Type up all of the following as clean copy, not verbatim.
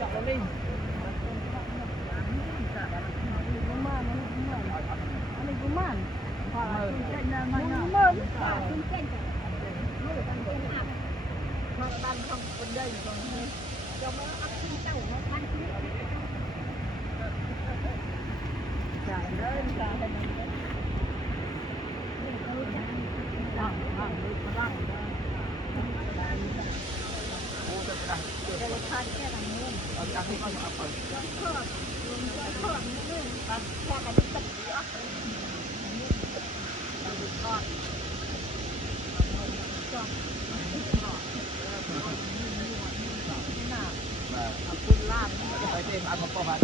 จับแล้วนี่ไปเต็มอันของพ่อมัน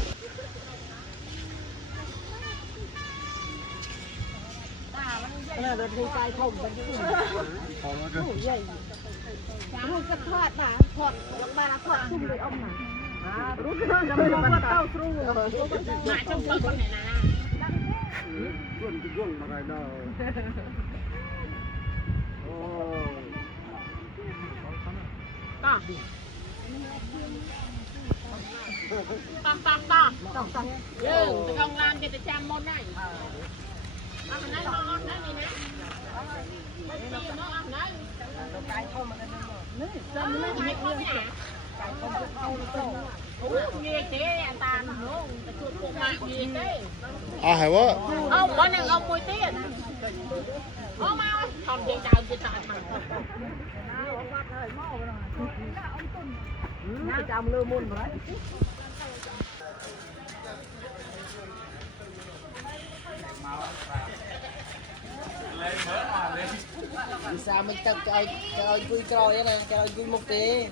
น่าจะดูใจคมกันที่อื่นผู้ใหญ่ลูกกระทอดนะทอดมาทอดซุ่มเลยอ้อมหนารู้สึกจะไม่รู้ว่าเต้าสู้หมาจมปนไหนนะร่วนร่วงมาไงเนาะโอ้ตั้งเรื่องจะกองรามจะจำมนได้เอาไหนเอาไหนนี่นะไม่ตีน้องเอาไหนไก่เข้ามากันนี่จำไม่ได้เข้าไม่หาไก่เข้าเข้าเข้าโอ้ยเงี้ยเจ๊ตาหนูจะช่วยพวกมาเงี้ยเจ๊หายวะเอาวันหนึ่งเอาปุยเตี้ยเอามาทำเจียงดาวจะตายมันน้าจำเลือมุนไปsao mình tập cho vui coi vậy nè cho vui một tí